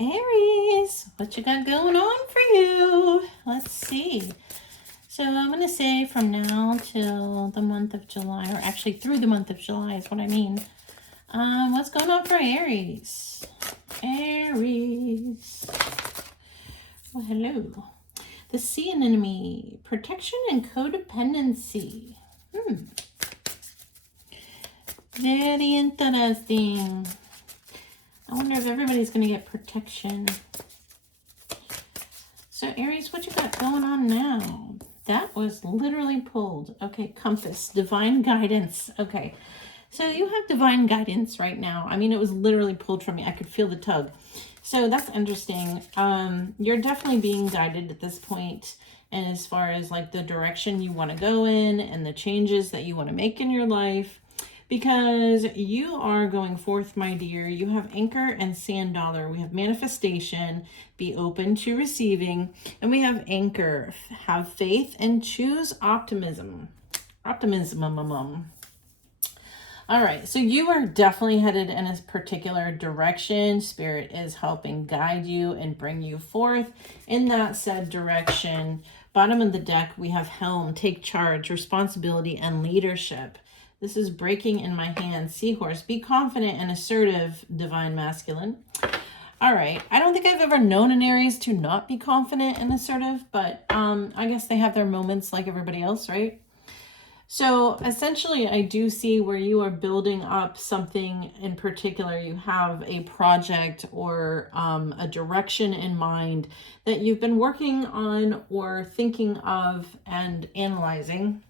Aries, what you got going on for you? Let's see. So I'm going to say from now till the month of July, or actually through the month of July is what I mean. What's going on for Aries? Aries. Well, hello. The sea anemone, protection and codependency. Very interesting. I wonder if everybody's going to get protection. So Aries, what you got going on now? That was literally pulled. Okay, compass, divine guidance. Okay, so you have divine guidance right now. I mean, it was literally pulled from me. I could feel the tug. So that's interesting. You're definitely being guided at this point. And as far as like the direction you want to go in and the changes that you want to make in your life, because you are going forth, my dear. You have anchor and sand dollar. We have manifestation, be open to receiving, and we have anchor, have faith and choose optimism. Optimism. All right, so you are definitely headed in a particular direction. Spirit is helping guide you and bring you forth in that said direction. Bottom of the deck, we have helm, take charge, responsibility, and leadership. This is breaking in my hand. Seahorse, be confident and assertive, divine masculine. All right. I don't think I've ever known an Aries to not be confident and assertive, but I guess they have their moments like everybody else, right? So essentially, I do see where you are building up something in particular. You have a project or a direction in mind that you've been working on or thinking of and analyzing.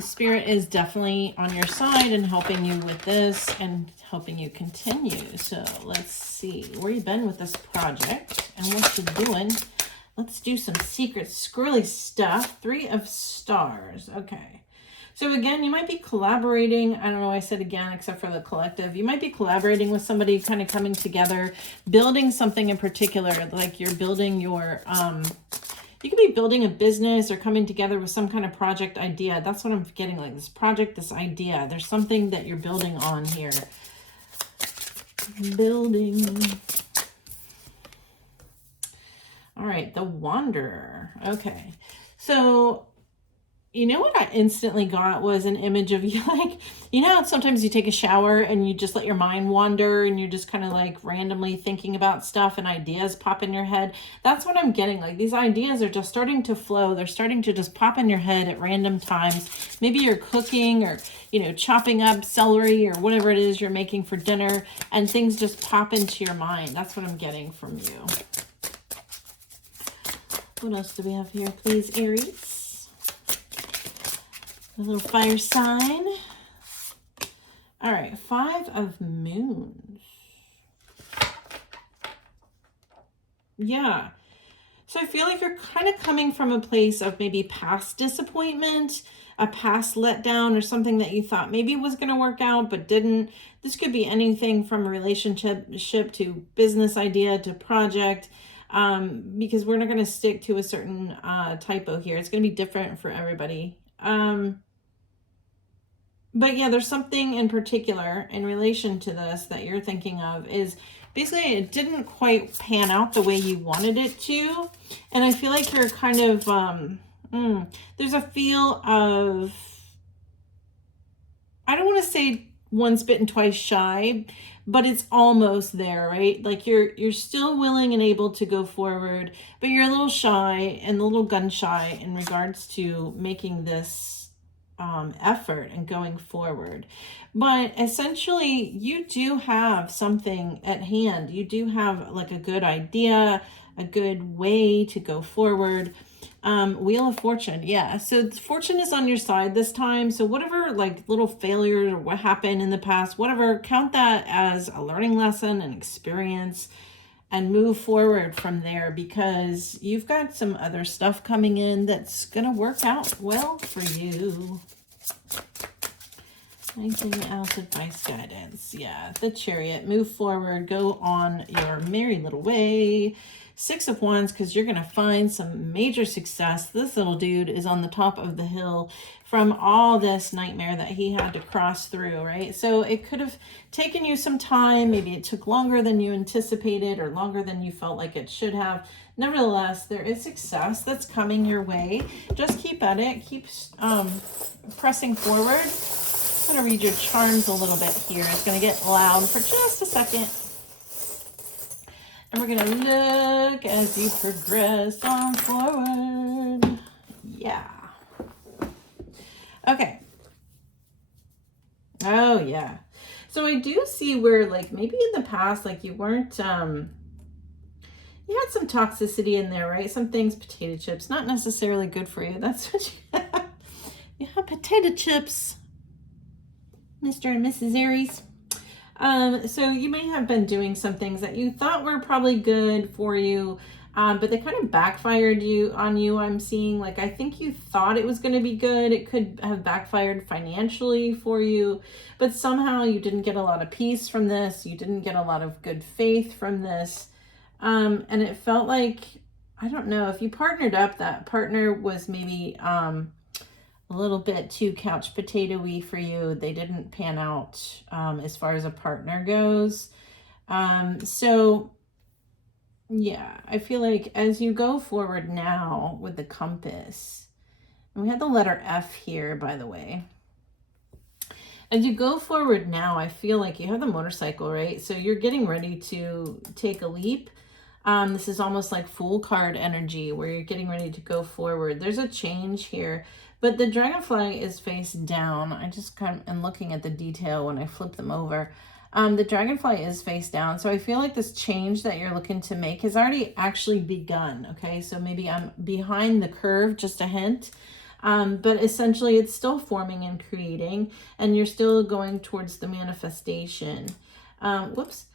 Spirit is definitely on your side and helping you with this and helping you continue. So let's see where you been with this project and what you're doing. Let's do some secret squirrely stuff. 3 of stars. Okay. So again, you might be collaborating. I don't know, I said again, except for the collective. You might be collaborating with somebody, kind of coming together, building something in particular, like you're building your, you could be building a business or coming together with some kind of project idea. That's what I'm getting, like this project, this idea. There's something that you're building on here. Building. All right, the Wanderer. Okay, so you know what I instantly got was an image of you, like, you know how sometimes you take a shower and you just let your mind wander and you're just kind of like randomly thinking about stuff and ideas pop in your head. That's what I'm getting. Like these ideas are just starting to flow. They're starting to just pop in your head at random times. Maybe you're cooking or, you know, chopping up celery or whatever it is you're making for dinner and things just pop into your mind. That's what I'm getting from you. What else do we have here, please, Aries? A little fire sign. All right, 5 of moons. Yeah. So I feel like you're kind of coming from a place of maybe past disappointment, a past letdown, or something that you thought maybe was going to work out but didn't. This could be anything from a relationship to business idea to project, because we're not going to stick to a certain typo here. It's going to be different for everybody. But yeah, there's something in particular in relation to this that you're thinking of is basically it didn't quite pan out the way you wanted it to. And I feel like you're kind of, there's a feel of, I don't want to say once bitten, twice shy, but it's almost there, right? Like you're still willing and able to go forward, but you're a little shy and a little gun shy in regards to making this effort and going forward. But essentially you do have something at hand. You do have like a good idea, a good way to go forward. Wheel of Fortune. Yeah. So fortune is on your side this time. So whatever like little failures or what happened in the past, whatever, count that as a learning lesson and experience and move forward from there, because you've got some other stuff coming in that's going to work out well for you. Anything else? Advice, guidance. Yeah, the Chariot. Move forward. Go on your merry little way. Six of Wands, because you're going to find some major success. This little dude is on the top of the hill from all this nightmare that he had to cross through, right? So it could have taken you some time. Maybe it took longer than you anticipated or longer than you felt like it should have. Nevertheless, there is success that's coming your way. Just keep at it. Keep pressing forward. I'm going to read your charms a little bit here. It's going to get loud for just a second. And we're going to look as you progress on forward. Yeah. Okay. Oh, yeah. So I do see where, like, maybe in the past, like, you weren't, you had some toxicity in there, right? Some things, potato chips, not necessarily good for you. That's what you have. You have potato chips, Mr. and Mrs. Aries. So you may have been doing some things that you thought were probably good for you, but they kind of backfired on you. I'm seeing, like, I think you thought it was going to be good. It could have backfired financially for you, but somehow you didn't get a lot of peace from this. You didn't get a lot of good faith from this. And it felt like, I don't know, if you partnered up, that partner was maybe, a little bit too couch potato-y for you. They didn't pan out as far as a partner goes. So yeah, I feel like as you go forward now with the compass, and we had the letter F here, by the way. As you go forward now, I feel like you have the motorcycle, right? So you're getting ready to take a leap. This is almost like Fool card energy where you're getting ready to go forward. There's a change here. But the dragonfly is face down. I just kind of am looking at the detail when I flip them over. The dragonfly is face down. So I feel like this change that you're looking to make has already actually begun. Okay, so maybe I'm behind the curve, just a hint. But essentially it's still forming and creating, and you're still going towards the manifestation. Whoops,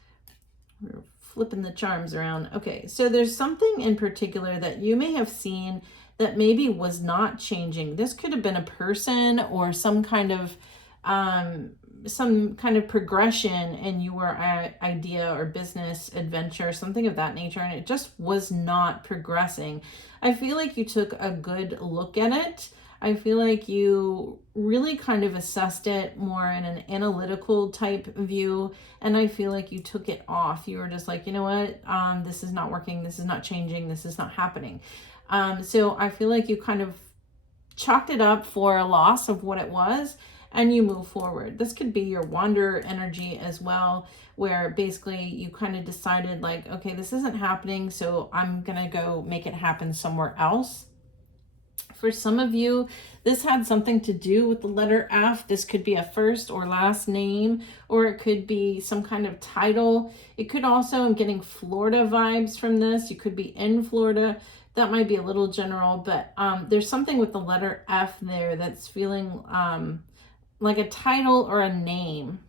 we're flipping the charms around. Okay, so there's something in particular that you may have seen that maybe was not changing. This could have been a person or some kind of progression in your idea or business adventure, something of that nature, and it just was not progressing. I feel like you took a good look at it. I feel like you really kind of assessed it more in an analytical type view, and I feel like you took it off. You were just like, you know what, this is not working, this is not changing, this is not happening. So I feel like you kind of chalked it up for a loss of what it was, and you move forward. This could be your wanderer energy as well, where basically you kind of decided like, okay, this isn't happening, so I'm going to go make it happen somewhere else. For some of you, this had something to do with the letter F. This could be a first or last name, or it could be some kind of title. It could also, I'm getting Florida vibes from this. You could be in Florida. That might be a little general, but there's something with the letter F there that's feeling like a title or a name.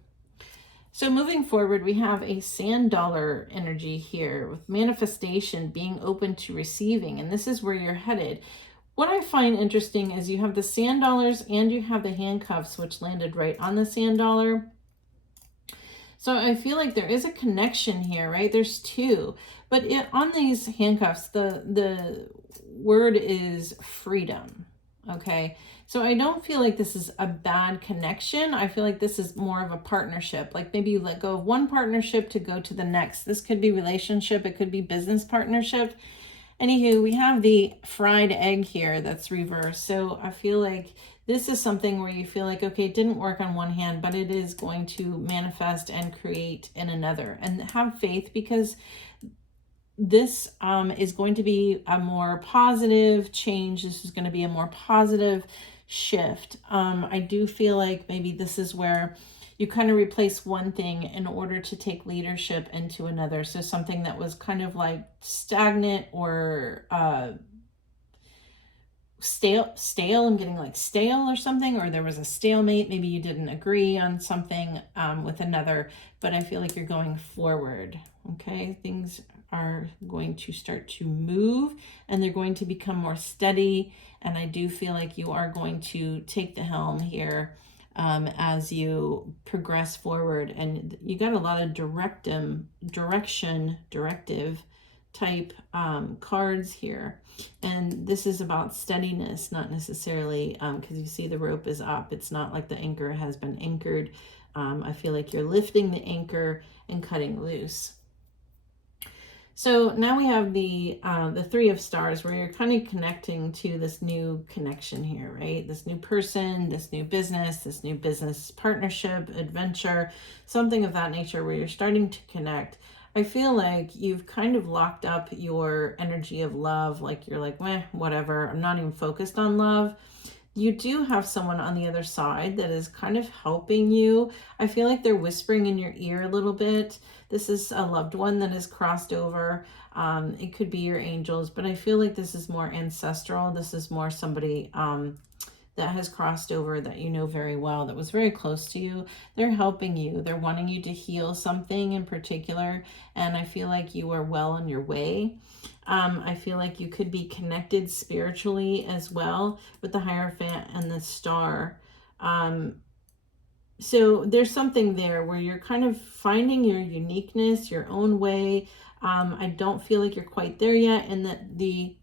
So moving forward, we have a sand dollar energy here with manifestation, being open to receiving, and this is where you're headed. What I find interesting is you have the sand dollars and you have the handcuffs, which landed right on the sand dollar. So I feel like there is a connection here, right? There's two, but on these handcuffs, the word is freedom, okay? So I don't feel like this is a bad connection. I feel like this is more of a partnership. Like maybe you let go of one partnership to go to the next. This could be relationship. It could be business partnership. Anywho, we have the fried egg here that's reversed. So I feel like this is something where you feel like, okay, it didn't work on one hand, but it is going to manifest and create in another. And have faith, because this is going to be a more positive change. This is going to be a more positive shift. I do feel like maybe this is where you kind of replace one thing in order to take leadership into another. So something that was kind of like stagnant or stale, I'm getting like stale or something, or there was a stalemate. Maybe you didn't agree on something with another, but I feel like you're going forward. Okay, things are going to start to move and they're going to become more steady. And I do feel like you are going to take the helm here as you progress forward. And you got a lot of directive type cards here. And this is about steadiness, not necessarily, because you see the rope is up. It's not like the anchor has been anchored. I feel like you're lifting the anchor and cutting loose. So now we have the Three of Stars, where you're kind of connecting to this new connection here, right? This new person, this new business partnership, adventure, something of that nature, where you're starting to connect. I feel like you've kind of locked up your energy of love. Like you're like, whatever. I'm not even focused on love. You do have someone on the other side that is kind of helping you. I feel like they're whispering in your ear a little bit. This is a loved one that has crossed over. It could be your angels, but I feel like this is more ancestral. This is more somebody that has crossed over that you know very well, that was very close to you. They're helping you. They're wanting you to heal something in particular. And I feel like you are well on your way. I feel like you could be connected spiritually as well with the Hierophant and the Star. So there's something there where you're kind of finding your uniqueness, your own way. I don't feel like you're quite there yet. And that the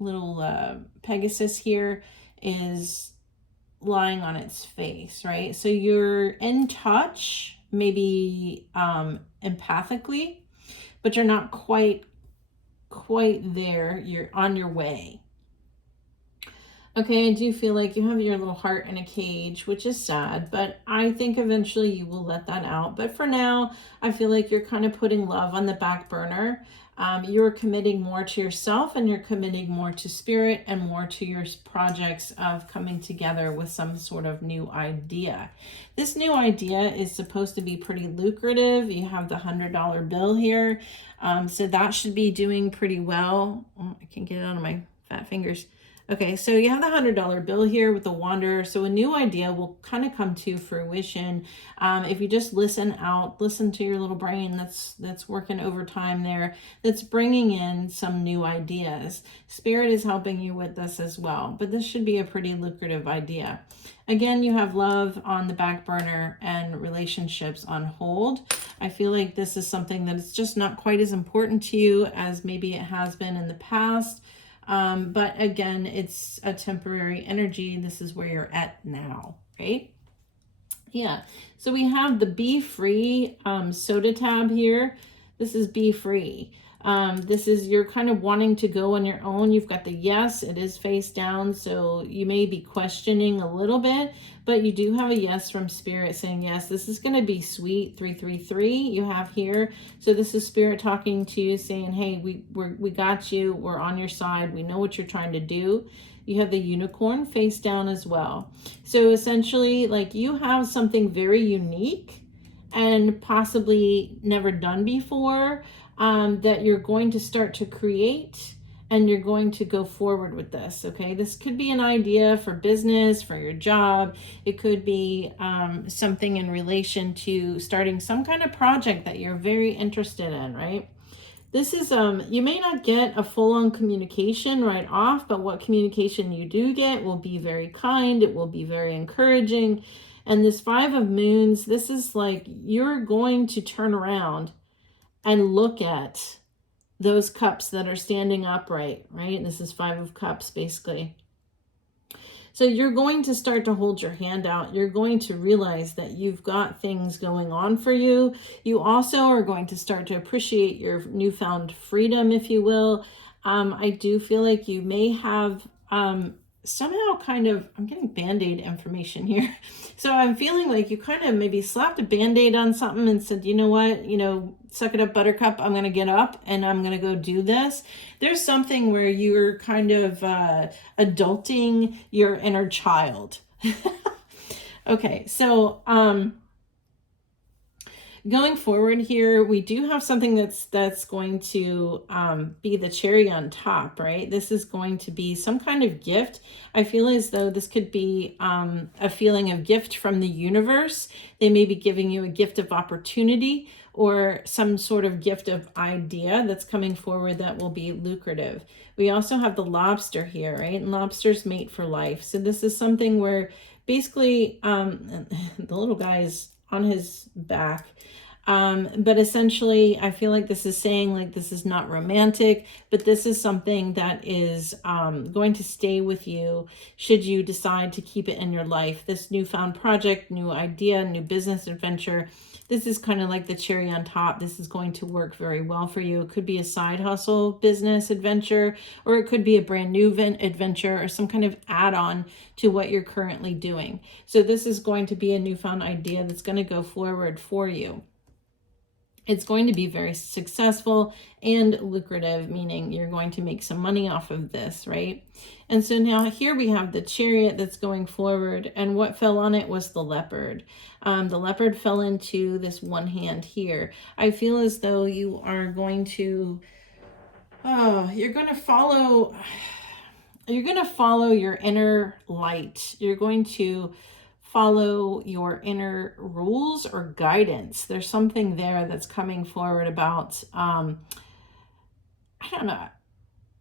little Pegasus here is lying on its face, right? So you're in touch, maybe empathically, but you're not quite there. You're on your way. Okay, I do feel like you have your little heart in a cage, which is sad, but I think eventually you will let that out. But for now, I feel like you're kind of putting love on the back burner. You're committing more to yourself, and you're committing more to spirit and more to your projects of coming together with some sort of new idea. This new idea is supposed to be pretty lucrative. You have the $100 bill here. So that should be doing pretty well. Oh, I can't get it out of my fat fingers. Okay, so you have the $100 bill here with the Wanderer. So a new idea will kind of come to fruition. If you just listen to your little brain that's working overtime there, that's bringing in some new ideas. Spirit is helping you with this as well, but this should be a pretty lucrative idea. Again, you have love on the back burner and relationships on hold. I feel like this is something that is just not quite as important to you as maybe it has been in the past. But again, it's a temporary energy. This is where you're at now, right? Yeah. So we have the Be Free soda tab here. This is Be Free. This is you're kind of wanting to go on your own. You've got the yes, it is face down. So you may be questioning a little bit, but you do have a yes from Spirit saying, yes, this is going to be sweet. 333 you have here. So this is Spirit talking to you saying, hey, we got you. We're on your side. We know what you're trying to do. You have the Unicorn face down as well. So essentially, like, you have something very unique and possibly never done before, that you're going to start to create, and you're going to go forward with this. Okay, this could be an idea for business, for your job. It could be something in relation to starting some kind of project that you're very interested in, right? This is, you may not get a full-on communication right off, but what communication you do get will be very kind. It will be very encouraging. And this Five of Moons, this is like you're going to turn around and look at those cups that are standing upright, right? This is Five of Cups, basically. So you're going to start to hold your hand out. You're going to realize that you've got things going on for you. You also are going to start to appreciate your newfound freedom, if you will. I do feel like you may have somehow kind of, I'm getting Band-Aid information here. So I'm feeling like you kind of maybe slapped a Band-Aid on something and said, you know what, suck it up, Buttercup. I'm going to get up and I'm going to go do this. There's something where you're kind of adulting your inner child. Okay, so going forward here, we do have something that's going to be the cherry on top, right? This is going to be some kind of gift. I feel as though this could be a feeling of gift from the universe. They may be giving you a gift of opportunity or some sort of gift of idea that's coming forward that will be lucrative. We also have the Lobster here, right? And lobsters mate for life. So this is something where basically, the little guy's on his back. But essentially, I feel like this is saying like this is not romantic, but this is something that is going to stay with you should you decide to keep it in your life. This newfound project, new idea, new business adventure. This is kind of like the cherry on top. This is going to work very well for you. It could be a side hustle business adventure, or it could be a brand new adventure or some kind of add-on to what you're currently doing. So this is going to be a newfound idea that's going to go forward for you. It's going to be very successful and lucrative, meaning you're going to make some money off of this, right? And so now here we have the chariot that's going forward, and what fell on it was the leopard. The leopard fell into this one hand here. I feel as though you are going to, you're going to follow your inner light. You're going to follow your inner rules or guidance. There's something there that's coming forward about, I don't know.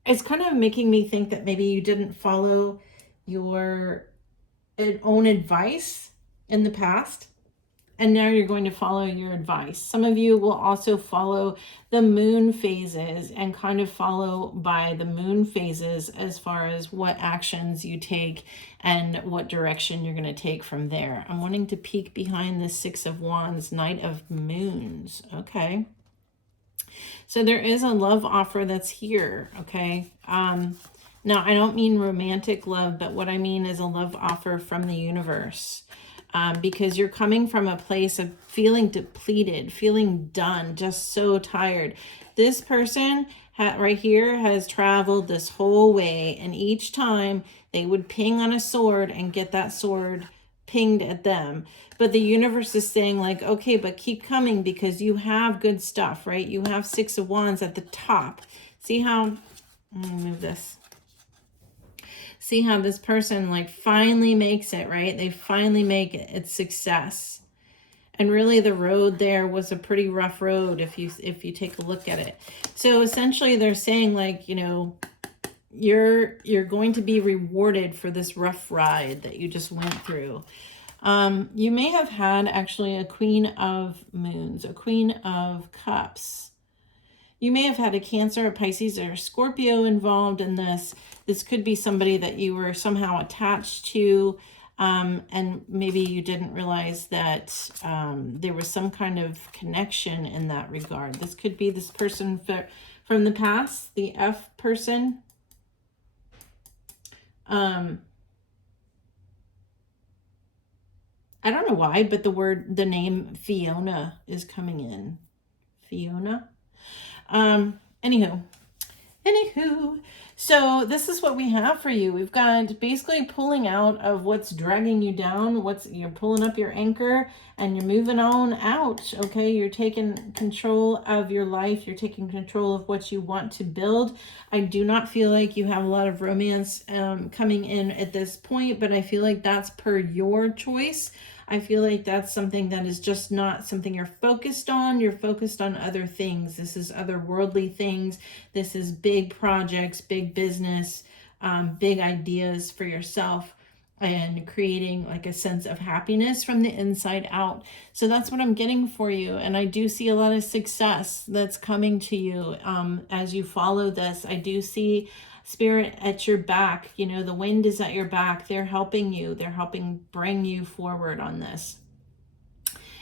It's kind of making me think that maybe you didn't follow your own advice in the past, and now you're going to follow your advice. Some of you will also follow the moon phases and kind of follow by the moon phases as far as what actions you take and what direction you're going to take from there. I'm wanting to peek behind the Six of Wands, Knight of Moons. Okay. So there is a love offer that's here. Okay. Now, I don't mean romantic love, but what I mean is a love offer from the universe. Because you're coming from a place of feeling depleted, feeling done, just so tired. This person right here has traveled this whole way, and each time they would ping on a sword and get that sword pinged at them. But the universe is saying like, okay, but keep coming because you have good stuff, right? You have Six of Wands at the top. See how, let me move this. See how this person like finally makes it, right? They finally make it. It's success. And really the road there was a pretty rough road if you take a look at it. So essentially they're saying like, you know, you're going to be rewarded for this rough ride that you just went through. You may have had actually a Queen of Moons, a Queen of Cups. You may have had a Cancer, a Pisces, or a Scorpio involved in this. This could be somebody that you were somehow attached to, and maybe you didn't realize that there was some kind of connection in that regard. This could be this person from the past, the F person. I don't know why, but the name Fiona is coming in. Fiona. Anywho, so this is what we have for you. We've got basically pulling out of what's dragging you down, you're pulling up your anchor and you're moving on out. Okay. You're taking control of your life. You're taking control of what you want to build. I do not feel like you have a lot of romance, coming in at this point, but I feel like that's per your choice. I feel like that's something that is just not something you're focused on. You're focused on other things. This is otherworldly things. This is big projects, big business, big ideas for yourself, and creating like a sense of happiness from the inside out. So that's what I'm getting for you. And I do see a lot of success that's coming to you as you follow this. I do see Spirit at your back. You know, the wind is at your back. They're helping you. They're helping bring you forward on this.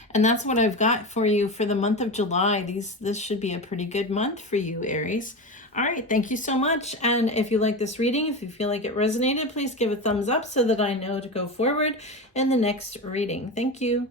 And that's what I've got for you for the month of July. This should be a pretty good month for you, Aries. All right, thank you so much. And if you like this reading, if you feel like it resonated, please give a thumbs up so that I know to go forward in the next reading. Thank you.